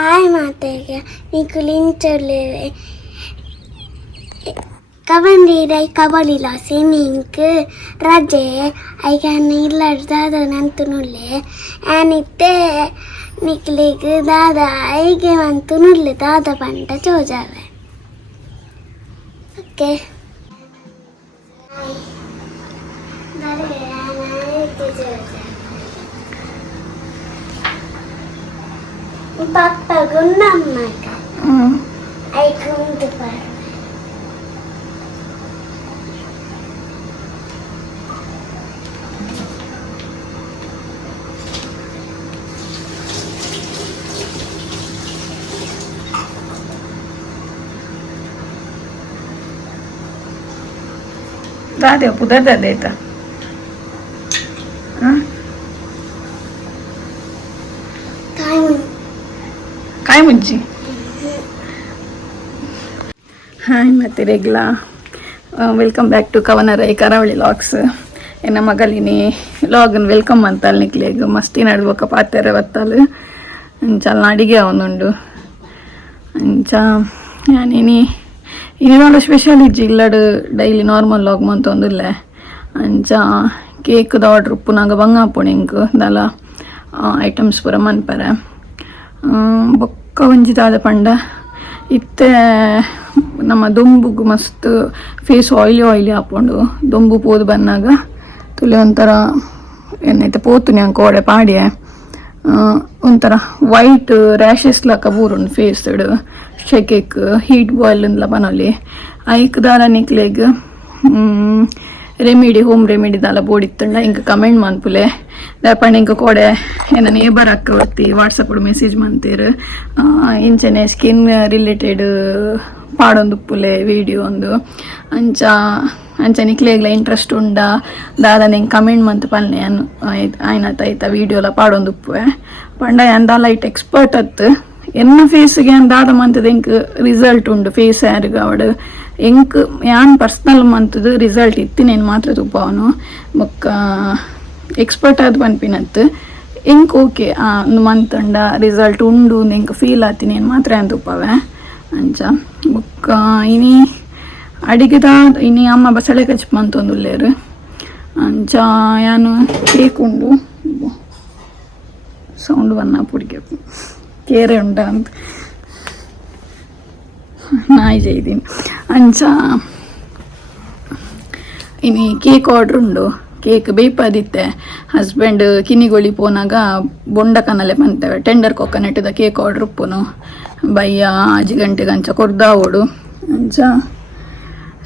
ಆಯ್ ಮಾತೆಗೆ ನಿಕುಲಿಂಚೊಲ್ಲೆ ಕವಂದಿರೈ ಕಬಲಿಲ ಸಿನಿಂಕ್ ರಜೆ ಐಗನ್ನ ಇಲ್ಲಡ್ದಾದ ನಂತುನುಲ್ಲೆ ಆನಿತ್ತೆ ನಿಕ್ಲಿಗ್ ದಾದ ಐಗೆ ಮಂತುನುಲ್ಲೆ ದಾದ ಪಂಡ ಚೋಜಾವೆ okay Papa gunnamaka. I come to fire. Date, puder da deta. काय मुज्जी ಹಾಯ್ ಮತ್ತೆ ರೆಗ್ಲಾ ವೆಲ್ಕಮ್ ಬ್ಯಾಕ್ ಟು ಕವನರೈ ಕರಾವಳಿ ಲಾಗ್ಸ್ ಎನ್ನ ಮಗಲಿನಿ ಲಾಗನ್ ವೆಲ್ಕಮ್ ಅಂತಲ್ಲಿ ನಿಕ್ಲೇಗ ಮಸ್ತಿ ನಡ್ಬೇಕ ಪಾತ್ರೆ ಬತ್ತಲು ಅಂಚಲ್ ಅಡಿಗೆ ಅವನುಂಡು ಅಂಚ ಯಾನಿನಿ ಇನ್ನೊಂದು ಸ್ಪೆಷಲ್ ಇಜ್ಜಿ ಇಲ್ಲಡು ಡೈಲಿ ನಾರ್ಮಲ್ ಲಾಗ್ ಮಂತೊಂದುಲ್ಲೆ ಅಂಚ ಕೇಕ್ದ ಆರ್ಡ್ರ್ ಉಪ್ಪುನಾಗ ಬಂಗಾಪುಣೆ ಇಂಕ್ ದಲ ಐಟಮ್ಸ್ ಪೂರ ಮನ್ಪರೆ ಬೊಕ್ಕ ಒಂಜಿದಾದ ಪಂಡ ಇತ್ತೆ ನಮ್ಮ ದೊಂಬುಗು ಮಸ್ತ್ ಫೇಸ್ ಆಯ್ಲಿ ಹಾಕೊಂಡು ದೊಂಬು ಪೋದು ಬಂದಾಗ ತುಳಿ ಒಂಥರ ಏನೈತೆ ಪೋತುನಿ ಅಂಕ ಓಡೆ ಪಾಡ್ಯೆ ಒಂಥರ ವೈಟ್ ರ್ಯಾಷಸ್ ಲಕ ಬೂರುಂಡು ಫೇಸ್ ಶೆಕೆಕ್ ಹೀಟ್ ಬಾಯ್ಲ್ ಅಂದ್ಲ ಬನೊಲಿ ಐಕ್ ದಾಲ ನಿಕ್ಲೆಗ್ ರೆಮಿಡಿ ಹೋಮ್ ರೆಮಿಡಿ ದಾಲ ಬೋಡಿತ್ತಂಡ ಇಂಕ ಕಮೆಂಟ್ ಮನ್ಪುಲೆ ದಾಪಂಡ ಇಂಕ ಕೋಡೆ ಏನ ನೇಬರ್ ಅಕ್ಕ ಒತ್ತಿ ವಾಟ್ಸಪ್ ಮೆಸೇಜ್ ಮಂತೀರು ಇಂಚನೆ ಸ್ಕಿನ್ ರಿಲೇಟೆಡ್ ಪಾಡೊಂದು ಉಪ್ಪುಲೆ ವಿಡಿಯೋ ಒಂದು ಅಂಚ ನಿಕ್ಲೆಗ್ಲ ಇಂಟ್ರೆಸ್ಟ್ ಉಂಡ ದಾದ ನಿಂಗೆ ಕಮೆಂಟ್ ಮಂತ್ ಪನ್ನೆ ಆಯ್ತ ವಿಡಿಯೋಲ ಪಾಡೊಂದು ಉಪ್ಪುವೆ ಪಂಡ ಎಂದ ಲೈಟ್ ಎಕ್ಸ್ಪರ್ಟ್ ಅತ್ತು ಎನ್ನ ಫೇಸ್ಗೆ ದಾದ ಮಂತದ ಇಂಕ್ ರಿಸಲ್ಟ್ ಉಂಡು ಫೇಸ್ ಯಾರಿಗ ಅವಡು ಎಂಕ್ ಯಾನ್ ಪರ್ಸ್ನಲ್ ಮಂತದ ರಿಸಲ್ಟ್ ಇತ್ತಿನೇನು ಮಾತ್ರ ತುಪ್ಪವನು ಬೊಕ್ಕ ಎಕ್ಸ್ಪರ್ಟ್ ಆದ ಪನ್ಪಿನತ್ತು ಎಂಕ್ ಓಕೆ ಒಂದು ಮಂತಂಡ ರಿಸಲ್ಟ್ ಉಂಡು ಎಂಕ್ ಫೀಲ್ ಆತಿನೇನು ಮಾತ್ರ ಏನು ತುಪ್ಪವೆ ಅಂಚ ಬೊಕ್ಕ ಇನಿ ಅಡಿಗೆದ ಇನಿ ಅಮ್ಮ ಬಸಳೆ ಕಚ್ಚಿ ಮಂತೊಂದುಲ್ಲೇರು ಅಂಚ ಯಾನು ಕೇಕ್ ಉಂಡು ಸೌಂಡ್ ಬನ್ನ ಪುಡಿಗೆ ಕೇರೆ ಉಂಡ ಅಂತ ನಾಯಿ ಜೈದೀನಿ ಅಂಚ ಇನಿ ಕೇಕ್ ಆರ್ಡ್ರ್ ಉಂಡು ಕೇಕ್ ಬೇಯ್ಪದಿತ್ತೆ ಹಸ್ಬೆಂಡ್ ಕಿನಿಗೊಳಿ ಪೋನಾಗ ಬೊಂಡ ಕನಲೆ ಪಂತೇವೆ ಟೆಂಡರ್ ಕೊಕೊನೆಟ್ದ ಕೇಕ್ ಆರ್ಡ್ರ್ ಉಪ್ಪುನು ಬಯ್ಯ 5 ಗಂಟೆಗೆ ಅಂಚ ಕೊರ್ದಾವೋಡು ಅಂಚ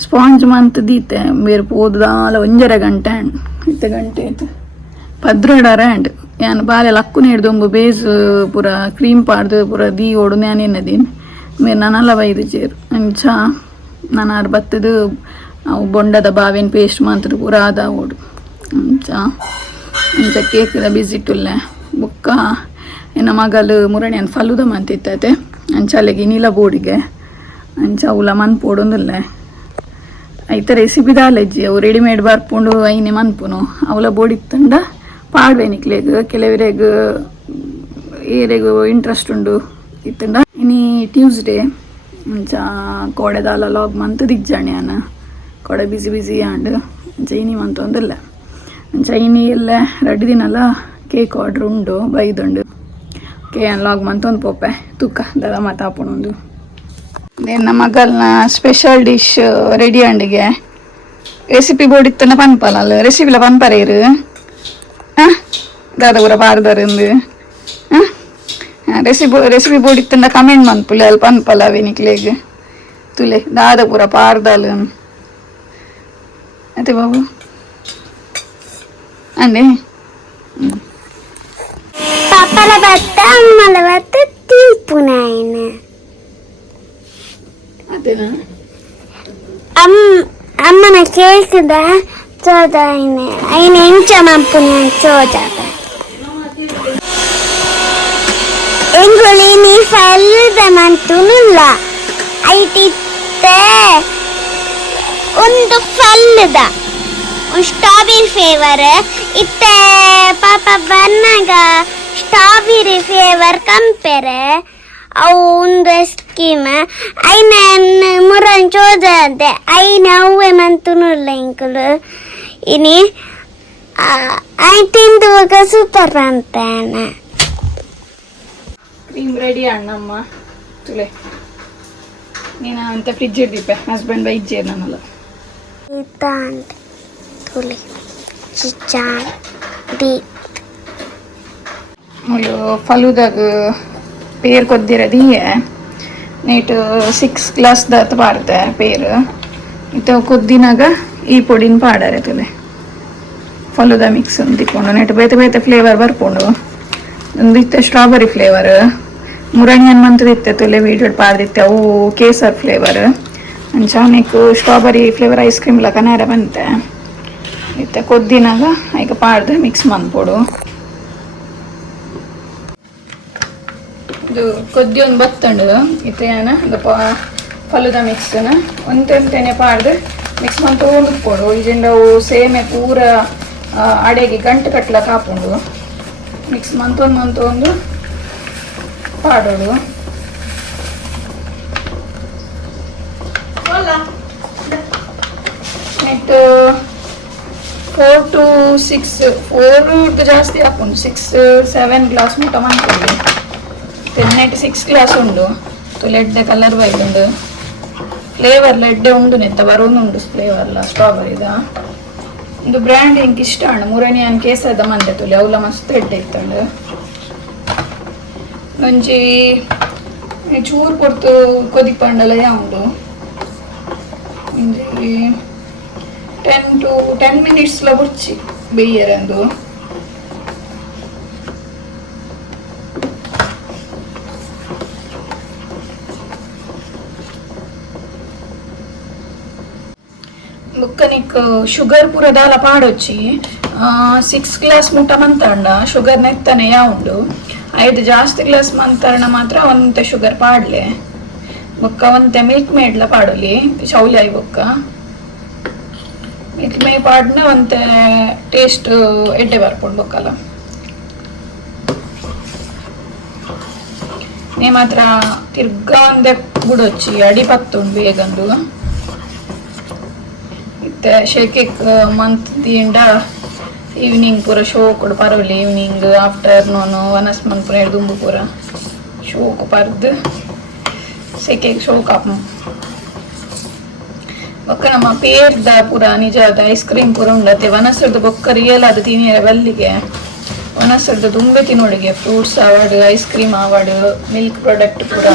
ಸ್ಪಾಂಜ್ ಮಂತ್ ದೀತೆ ಬೇರೆ ಪೋದಾಲ 1.5 ಗಂಟೆ ಇತ್ತೆ ಗಂಟೆ ಆಯ್ತು ಪದ್ರಡರ ಆ್ಯಂಡ್ ಯಾನು ಬಾಲೆ ಲಕ್ಕು ನೀಡ್ದೊಂಬು ಬೇಸ್ ಪೂರ ಕ್ರೀಮ್ ಪಾಡ್ದು ಪೂರ ದೀ ಓಡು ನಾನು ಎನ್ನದೀನಿ ಮೇರೆ ನಾನೆಲ್ಲ ಬೈದು ಚೇರು ಅಂಚ ನಾನು ಆರು ಬತ್ತದು ಅವು ಬೊಂಡದ ಬಾವಿನ ಪೇಸ್ಟ್ ಮಾತ್ರ ಪೂರ ಆದ ಓಡು ಅಂಚ ಕೇಕ್ದ ಬಿಸಿಟ್ಟುಲ್ಲೆ ಬುಕ್ಕ ಎನ್ನ ಮಗಲು ಮುರಣೆಯನ್ನು ಫಲುದ ಮಂತಿತ್ತತೆ ಅಂಚ ಅಲ್ಲಿಗೆ ನೀಲ ಬೋಡಿಗೆ ಅಂಚ ಅವಲ ಮನ್ಪೋಡೊಂದುಲ್ಲೆ ಐತ ರೆಸಿಪಿ ದಾಲೆಜ್ಜಿ ಅವು ರೆಡಿಮೇಡ್ ಬರ್ಪುಂಡು ಐನೆ ಮನ್ಪುನು ಅವಲ ಬೋಡಿತ್ತಂಡ ಪಾಡ್ವೆ ನಿಕ್ಲೆಗ್ ಕೆಲವರೆಗ್ ಏರೆಗ್ ಇಂಟ್ರೆಸ್ಟ್ ಉಂಡು ಇತ್ತಂಡ ಇನಿ ಟ್ಯೂಸ್ಡೇ ಅಂಚ ಕೋಡೆದಾಲ ಲಾಗ್ ಮಂತ್ ದಿಜ್ಜಾಣೆ ಅನ ಕೋಡೆ ಬಿಸಿ ಆಂಡ್ ಅಂಚ ಇನಿ ಮಂತೊಂದಿಲ್ಲ ಅಂಚ ಇನಿ ಎಲ್ಲ 2 ದಿನಲ್ಲ ಕೇಕ್ ಆರ್ಡ್ರ್ ಉಂಡು ಬೈದುಂಡು ಲಾಗ್ ಮಂತೊಂದು ಪೋಪೆ ತುಕ್ಕ ದದ ಮಾತಾಪುಣೊಂದು ನನ್ನ ಮಗಲ್ನ ಸ್ಪೆಷಲ್ ಡಿಶ್ ರೆಡಿ ಅಂಡಿಗೆ ರೆಸಿಪಿ ಬೋರ್ಡ್ ಇತ್ತನ ಪನ್ಪಲ್ಲ ರೆಸಿಪಿಲ ಪನ್ಪರೆ ಇರು ದಾದ ಪೂರ ಪಾರ್ದರಿಂದು ರೆಸಿಪಿ ಬೋರ್ಡ್ ಇತ್ತಂಡ ಕಮೆಂಟ್ ಮನ್ಪುಲೆ ಅಲ್ಲಿ ಪನ್ಪಲ್ಲ ಅವೆ ನಿಕ್ಲೆಗ್ ತುಲೆ ದಾದ ಪೂರ ಪಾರ್ದಲ್ ಅದೇ ಬಾಬು ಅಂಡೆ ಪಪ್ಪಲ ಬತ್ತ ಅಮ್ಮಲ ಬತ್ತ ತೀಪುನಾಯನ ಅದೇನಾ ಅಮ್ಮನ ಕೇಳ್ಕದ ಚೋದ ಐನ ಎಂಚ ಮಂಪುನ ಚೋದ ಎಂಗುಳಿ ನೀ ಫಲ್ದ ಮಂತುನುಲ್ಲ ಐಟಿತ್ತೆ ಒಂದು ಫಲ್ದ ಸ್ಟ್ರಾಬೆರಿ ಫ್ಲೇವರ್ ಇತ್ತೆ ಪಾಪ ಬನ್ನಾಗ ಸ್ಟ್ರಾಬೆರಿ ಫ್ಲೇವರ್ ಕಂಪೇರೆ ಅವು ಒಂದು ಸ್ಕೀಮ್ ಐನ ಮುರನ್ ಚೋದದೆ ಐನ ಅವ್ವೆ ಮಂತುನುಲ್ಲ ಇಂಕುಲು ಇನಿ ಐ ತಿಂದುವಾಗ ಸೂಪರ್ ಅಂತಾನ ಕ್ರೀಮ್ ರೆಡಿ ಅಣ್ಣಮ್ಮ ತುಲೆ ನೀನು ಅಂತ ಫ್ರಿಜ್ ಇರ್ದಿಪ್ಪೆ ಹಸ್ಬೆಂಡ್ ಬೈಜ್ಜೆ ನನ್ನಲ್ಲ ಇದ್ದಾಂತ ತುಳಿ ಚಿಚ್ಚಾನ್ ಡಿ ಮುಳು ಫಲೂದಾಗ ಪೇರ್ ಕೊದ್ದಿರದಿ ನೈಟ್ 6 ಗ್ಲಾಸ್ದ ಪಾಡ್ದೆ ಪೇರ್ ಇತ್ತು ಕೊದ್ದಿನಾಗ ಈ ಪೊಡಿನ ಪಾಡಾರೆ ತುಲೆ ಫಲೂದ ಮಿಕ್ಸ್ ತಿಕ್ಕೊಂಡು ನೈಟ್ ಬೇತೆ ಬೇತೆ ಫ್ಲೇವರ್ ಬರ್ಕೊಂಡು ಒಂದು ಇತ್ತೆ ಸ್ಟ್ರಾಬೆರಿ ಫ್ಲೇವರ್ ಮುರಣಿ ಹನುಮಂತದ ಇತ್ತೆ ತುಲೆ ವೀಡಿಯೋ ಪಾಡ್ದಿತ್ತೆ ಅವು ಕೇಸರ್ ಫ್ಲೇವರ್ ಅಂಚಾನಿಕ್ ಸ್ಟ್ರಾಬೆರಿ ಫ್ಲೇವರ್ ಐಸ್ ಕ್ರೀಮ್ ಲಕನಾರ ಬಂತೆ ಇತ್ತೆ ಕೊದ್ದಿನಾಗ ಈಗ ಪಾಡ್ದೆ ಮಿಕ್ಸ್ ಮಾಡ್ಕೊಡು ಇದು ಕೊದ್ದಿ ಒಂದು ಬತ್ತಂಡು ಇತ್ತೇನ ಫಲೂದ ಮಿಕ್ಸ್ನ ಒಂತೆಂಟೆನೆ ಪಾಡ್ದು ಮಿಕ್ಸ್ ಮಾಡಿ ತೊಗೊಂಡು ಇದರಿಂದ ಅವು ಸೇಮೆ ಪೂರ ಅಡೆಗೆ ಗಂಟು ಕಟ್ಲಕ್ಕೆ ಹಾಕೊಂಡು ಮಿಕ್ಸ್ ಮಂತೊಂದು ಪಾಡೋದು ನೆಕ್ಸ್ಟ್ 4 to 6 4 ಜಾಸ್ತಿ ಹಾಕೊಂಡು 6-7 ಗ್ಲಾಸ್ ಮುಟ್ಟ ಮಾಡ್ಕೊಂಡು ನೆಟ್ 6 ಗ್ಲಾಸ್ ಉಂಡು ತುಲೆಡ್ಡೆ ಕಲರ್ ಬೈದುಂಡು ಫ್ಲೇವರ್ ಲೆಡ್ಡೆ ಉಂಡು ನೆತ್ತ ಬರೋದುಂಡು ಫ್ಲೇವರ್ಲ ಸ್ಟ್ರಾಬೆರಿದ ಇದು ಬ್ರ್ಯಾಂಡ್ ಇಂಕ್ ಇಷ್ಟ ಅಣ್ಣ ಮುರಣಿ ಅನ್ ಕೇಸದ ಮಂದೆ ತುಲಿ ಅವಲ ಮಸ್ತ್ ಎಡ್ಡೆ ಇತ್ತಂಡು ಒಂಜಿ ಚೂರು ಕೊಡ್ತು ಕೊದಿಪಂಡಲ ಉಂಡು 10 to 10 minutes ಬುರ್ಚಿ ಬೇಯರಂದು ಬುಕ್ಕನಿಕ್ ಶುಗರ್ ಪೂರ ದಾಲ ಪಾಡೊಚ್ಚಿ 6 ಗ್ಲಾಸ್ ಮುಟ್ಟ ಮಂತಂಡ ಶುಗರ್ ನೆತ್ತನೆ ಉಂಡು 5 ಜಾಸ್ತಿ ಗ್ಲಾಸ್ ಮಂತರ್ಣ ಮಾತ್ರ ಒಂತೆ ಶುಗರ್ ಪಾಡ್ಲೆ ಬೊಕ್ಕ ಒಂತೆ ಮಿಲ್ಕ್ ಮೇಡ್ಲ ಪಾಡೊಲಿ ಚೌಲಿ ಆಯ್ ಬೊಕ್ಕ ಮಿಲ್ಕ್ ಮೇ ಪಾಡ್ನ ಒಂತೆ ಟೇಸ್ಟ್ ಎಡ್ಡೆ ಬರ್ಕೊಂಡು ಬೊಕ್ಕಲ್ಲ ನೇ ಮಾತ್ರ ತಿರ್ಗ ಒಂದೆ ಬಿಡೊಚ್ಚಿ ಅಡಿ ಪತ್ತುಂಡು ಬೇಗಂದು ಇತ್ತೆ ಶೇಕಿಕ್ ಮಂತ್ ದಿಂಡ ಈವ್ನಿಂಗ್ ಪೂರ ಶೋ ಕೊಡು ಪರವಲಿ ಈವ್ನಿಂಗ್ ಆಫ್ಟರ್ನೂನು ವನಸ್ ಮಂತ್ ಪೂರ ದುಂಬು ಪೂರ ಶೋಕು ಪರ್ದು ಸೆಕೆಗೆ ಶೋಕ್ ಆಪ್ ಬೊಕ್ಕ ನಮ್ಮ ಪೇರ್ದ ಪೂರ ನಿಜದ ಐಸ್ ಕ್ರೀಮ್ ಪೂರ ಉಂಡತ್ತೆ ವನಸರ್ದು ಬೊಕ್ಕ ರಿಯಲ್ ಅದು ತಿನ್ನಿರ ಬಲ್ಲಿಗೆ ವನಸರ್ದು ತುಂಬೆ ತಿನ್ನೋಡಿಗೆ ಫ್ರೂಟ್ಸ್ ಆವಡ್ ಐಸ್ ಕ್ರೀಮ್ ಆವಡ್ ಮಿಲ್ಕ್ ಪ್ರಾಡಕ್ಟ್ ಪೂರ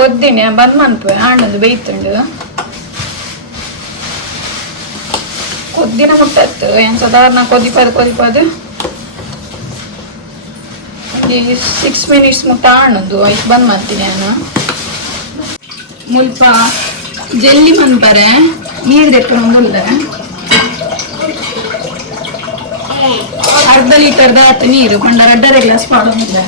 ಕೊದ್ದಿನಿ ಬಂದ್ ಮನ್ಪೆ ಹಣ್ಣದು ಬೇಯ್ತುಂಡು ಕೊದ್ದಿನ ಮುಟ್ಟತ್ತು ಏನು ಸಾಧಾರಣ ಕೊದಿಪದು 6 minutes ಮುಟ್ಟ ಹಣ್ಣದು ಐಸ್ ಬಂದ್ ಮಾಡ್ತೀನಿ ನಾನು ಮುಲ್ಪ ಜೆಲ್ಲಿ ಮನ್ಪರೆ ನೀರು ತೆಕ್ಕೊಂಡುಲ್ಲ ಅರ್ಧ ಲೀಟರ್ದ ಆತು ನೀರು ಪಂಡ 2.5 ಗ್ಲಾಸ್ ಮಾಡೋದಿಲ್ಲ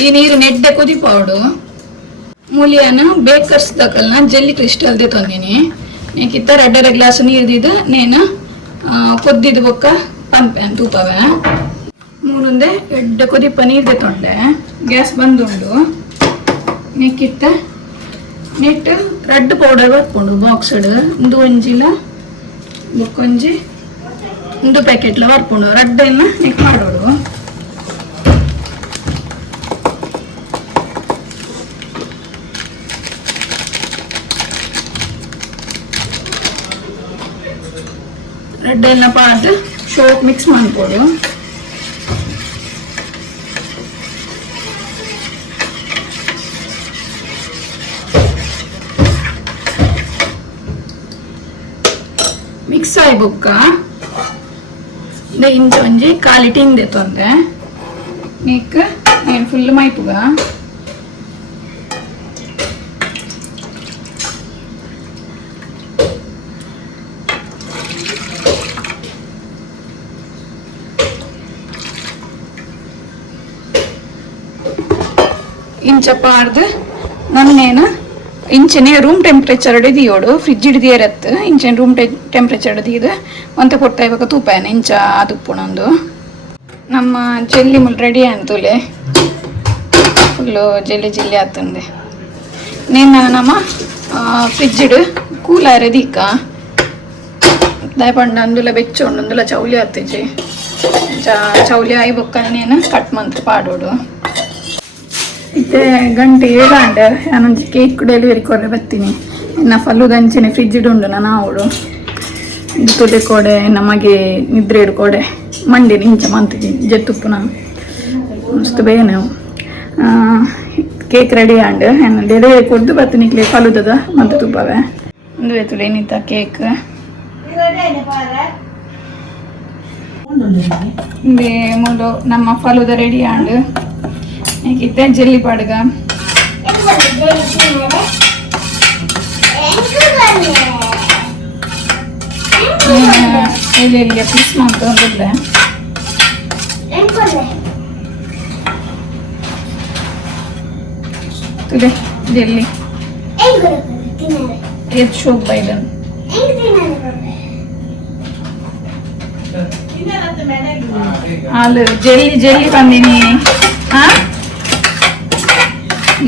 ಈ ನೀರು ನೆಡ್ಡೆ ಕುದಿಪೌಡು ಮೂಲಿಯನ ಬೇಕರ್ಸ್ ದಕಲ್ನ ಜೆಲ್ಲಿ ಕ್ರಿಸ್ಟಲ್ ದೆ ತಂದಿನಿ ನೀಕಿತ್ತ 2.5 ಗ್ಲಾಸ್ ನೀರ್ದಿದ್ದು ನೇನು ಕೊದ್ದಿದ್ದು ಬೊಕ್ಕ ಪಂಪೆ ತೂಪವೆ ಮೂರುಂದೆ ಎಡ್ಡೆ ಕೊದಿಪ್ಪ ನೀರ್ದೆ ತೊಂಡೆ ಗ್ಯಾಸ್ ಬಂದುಂಡು ನೀಕಿತ್ತ ನೆಟ್ ರೆಡ್ ಪೌಡರ್ ಬರ್ಕೊಂಡು ಬಾಕ್ಸ್ಡ್ ಒಂದು ಒಂಜಿಲ ಬೊಕ್ಕೊಂಜಿ ಒಂದು ಪ್ಯಾಕೆಟ್ಲ ಬರ್ಕೊಂಡು ರೆಡ್ಡನ್ನ ನೆಕ್ ಮಾಡೋಡು ರೆಡ್ ಎಲ್ಲ ಪಾದು ಶೋಕ್ ಮಿಕ್ಸ್ ಮಾಡ್ಬೋದು ಮಿಕ್ಸ್ ಆಯ್ ಬುಕ್ಕ ಇಂಚ ಒಂಜಿ ಕಾಲಿ ಟಿಂದೆ ತೊಂದೆ ನೀಕ್ నేను ಫುಲ್ ಮೈಪುಗ ಇಂಚ ಪಾರ್ದು ನನ್ನೇನು ಇಂಚನೆ ರೂಮ್ ಟೆಂಪ್ರೇಚರ್ ಹಿಡಿಯೋಡು ಫ್ರಿಜ್ ಹಿಡಿದಿರತ್ತು ಇಂಚನೆ ರೂಮ್ ಟೆಂಪ್ರೇಚರ್ ಹಿಡಿದು ಒಂತ ಕೊಡ್ತಾ ಇವಾಗ ತೂಪಾಯನ ಇಂಚ ಅದುಪ್ಪುಣೊಂದು ನಮ್ಮ ಜೆಲ್ಲಿ ಮುಲ್ ರೆಡಿ ಅಂತುಲೆ ಫುಲ್ಲು ಜೆಲ್ಲಿ ಜೆಲ್ಲಿ ಆತಂದೆ నేను ನಮ್ಮ ಫ್ರಿಜ್ ಕೂಲರ್ ದೀಕ ದಯಪಂಡ అందులో ಬೆಚ್ಚೋಂಡು అందులో ಚೌಲಿ ಹತ್ತಿಜಿ ಚೌಲಿ ಆಯಿ ಬೊಕ್ಕಲ್ಲಿ నేను ಕಟ್ ಮಂತ್ ಪಾಡೋಡು ಇತ್ತೆ ಗಂಟೆ 7 ಗಂಟೆ ನಾನೊಂದು ಕೇಕ್ ಡೆಲಿವರಿ ಕೊರೆ ಬರ್ತೀನಿ ಇನ್ನು ಫಲ್ಲು ದಂಚಿನ ಫ್ರಿಜ್ ಉಂಡು ನಾನು ಅವಳು ತುಲೆ ಕೊಡೆ ನಮಗೆ ನಿದ್ರೆ ಇಡ್ಕೊಡೆ ಮಂಡಿ ಇಂಚ ಮಂತಿದ್ದಿ ಜೆತ್ತುಪ್ಪು ನಾನು ಮಸ್ತ್ ಬೇನೆ ಕೇಕ್ ರೆಡಿ ಆಂಡ್ ನಾನು ಡೆಲಿವರಿ ಕೊಡ್ದು ಬರ್ತೀನಿ ಫಲುದದ ಮತ್ತು ತುಪ್ಪವೇ ಒಂದು ತುಲೆ ಏನಿತ್ತ ಕೇಕ್ ಇಲ್ಲಿ ಮೂಲು ನಮ್ಮ ಫಲುದ ರೆಡಿ ಆಂಡ್ ಹೇಗಿತ್ತೆ ಜೆಲ್ಲಿ ಪಾಡ್ಗ ಎಲ್ಲಿ ಪೀಸ್ ಮಾಡ್ತೊಂದಿದ್ದೆ ತುಲೆ ಜೆಲ್ಲಿ ಎದ್ ಶೋಕ್ ಬೈದನ್ ಹಾಲು ಜೆಲ್ಲಿ ಜೆಲ್ಲಿ ಬಂದಿನಿ ಹಾ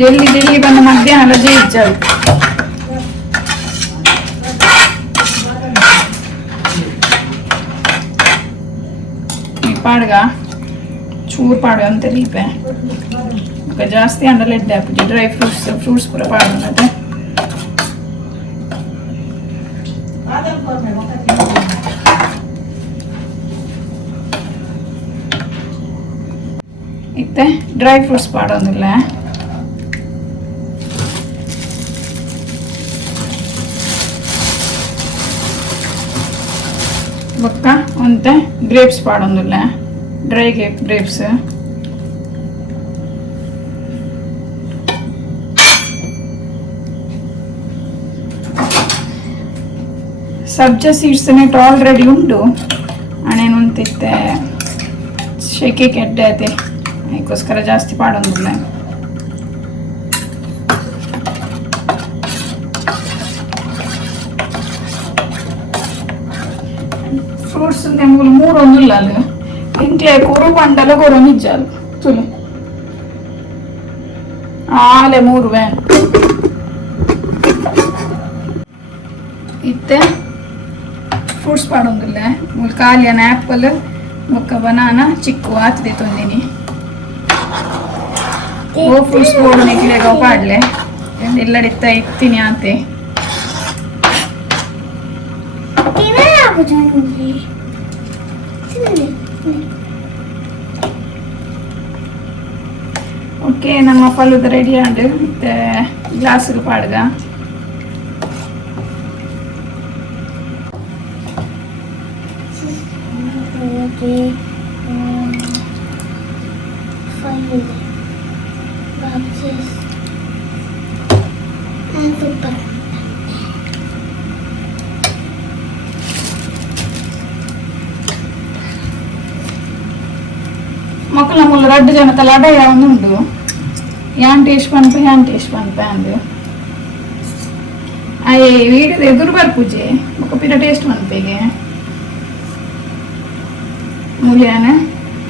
ಜೆಲ್ಲಿ ಜೆಲ್ಲಿ ಬಂದ ಮಧ್ಯಾಹ್ನ ರಜೆ ಇಚ್ಚಾಳು ಪಾಡ್ಗ ಚೂರು ಪಾಡು ಅಂತ ಲೀಪೆ ಜಾಸ್ತಿ ಅಂಡಲ್ಲ ಇಡ್ಡೆ ಹಾಕಿ ಡ್ರೈ ಫ್ರೂಟ್ಸ್ ಪೂರ ಪಾಡು ಮತ್ತೆ ಇತ್ತೆ ಡ್ರೈ ಫ್ರೂಟ್ಸ್ ಪಾಡೋದಿಲ್ಲ ಬೊಕ್ಕ ಒಂತೆ ಗ್ರೇಪ್ಸ್ ಪಾಡೊಂದುಲ್ಲ ಡ್ರೈ ಗ್ರೇಪ್ಸ್ ಸಬ್ಜಾ ಸೀಡ್ಸ್ ನೆಟ್ ಆಲ್ರೆಡಿ ಉಂಟು ಹಣೇನುಂತಿತ್ತೆ ಶೆಕೆ ಕೆಡ್ಡೆ ಐತೆ ಅದಕ್ಕೋಸ್ಕರ ಜಾಸ್ತಿ ಪಾಡೊಂದಿಲ್ಲ ಫ್ರೂಟ್ಸ್ ಮೂರು ಒಂದಿಲ್ಲ ಅಲ್ಲಿ ಇಂಕ್ಲೆ ಕೊರು ಪಂಡಲ ಕೊರು ನಿಜ್ಜಾಲು ತುಳು ಆಲೆ 3 ವ್ಯಾನ್ ಇತ್ತೆ ಫ್ರೂಟ್ಸ್ ಪಾಡೊಂದಿಲ್ಲ ಖಾಲಿಯನ ಆ್ಯಪಲ್ ಮೊಕ್ಕ ಬನಾನಾ ಚಿಕ್ಕು ಆತದೆ ತೊಂದಿನಿ ಓ ಫ್ರೂಟ್ಸ್ ಬೋರ್ಡು ನಿಕ್ಲೆಗ ಪಾಡ್ಲೆ ಎಲ್ಲಡಿತ್ತ ಇತ್ತೀನಿ ಆತೆ ಓಕೆ ನಮ್ಮ ಫಲದ ರೆಡಿ ಆಂಡ್ ಮತ್ತೆ ಗ್ಲಾಸ್ಗೆ ಪಾಡ್ಗ ಮಕ್ಕಳ ಮುಲ್ಲ 2 ಜನ ತಲ ಅಡ ಯಾವೊಂದುಂಡು ಯಾನ್ ಟೇಸ್ಟ್ ಪನ್ಪೆ ಅಂದು ಅಯ್ಯೇ ವೀಡಿಯೋದ ಎದುರು ಬರ್ಪೂಜೆ ఒక పిర టేస్ట్ మనపేగే ಮೂಲ್ಯಾನ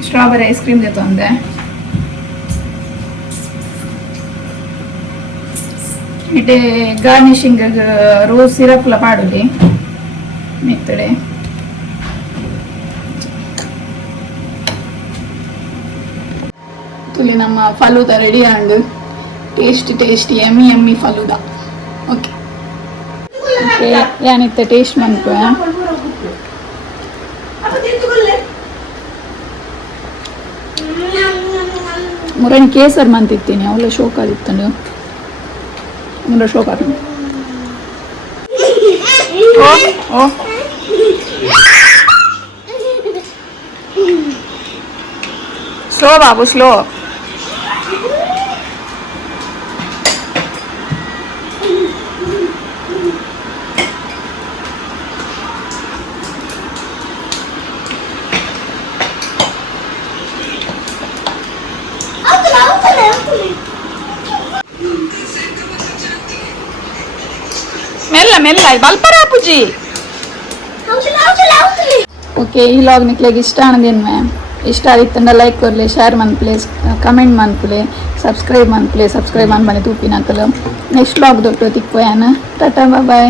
ಸ್ಟ್ರಾಬೆರಿ ಐಸ್ ಕ್ರೀಮ್ ಜೊತೆ ಇಟೆ ಗಾರ್ನಿಶಿಂಗ್ ರೋಸ್ ಸಿರಪ್ಲ ಪಾಡುದಿ ಮೆತ್ತಡೆ ತುಲಿ ನಮ್ಮ ಫಲೂದ ರೆಡಿ ಆಂಡ್ ಟೇಸ್ಟ್ ಎಮ್ಮಿ ಫಲೂದ ಓಕೆ ಯಾನಿತ್ತ ಟೇಸ್ಟ್ ಮನ್ಪ ಮುರಣಿ ಕೇಸರ್ ಮಂತಿತ್ತೀನಿ ಅವಳ ಶೋಕ ಆದಿತ್ತು ಮುರ ಶೋಕ ಓ ಸ್ಲೋ ಬಾಬು ಸ್ಲೋ ಬಲ್ಪರ ಪೂಜಿ ಓಕೆ ಈ ಲಾಗ್ ನಿಕ್ಲೆಗೆ ಇಷ್ಟ ಆನದೇನು ಮ್ಯಾಮ್ ಇಷ್ಟ ಆಗಿತ್ತಂಡ ಲೈಕ್ ಕೊರ್ಲೆ ಶೇರ್ ಮನ್ಪಲೆ ಕಮೆಂಟ್ ಮನ್ಪಲೆ ಸಬ್ಸ್ಕ್ರೈಬ್ ಮನ್ಪಲೆ ಸಬ್ಸ್ಕ್ರೈಬ್ ಮನ್ಪನೆ ತೂಪಿನಾಕಲು ನೆಕ್ಸ್ಟ್ ಲಾಗ್ ದೊಟ್ಟು ತಿಕ್ಕೋಯಾನ ಟಾಟಾ ಬಾಯ್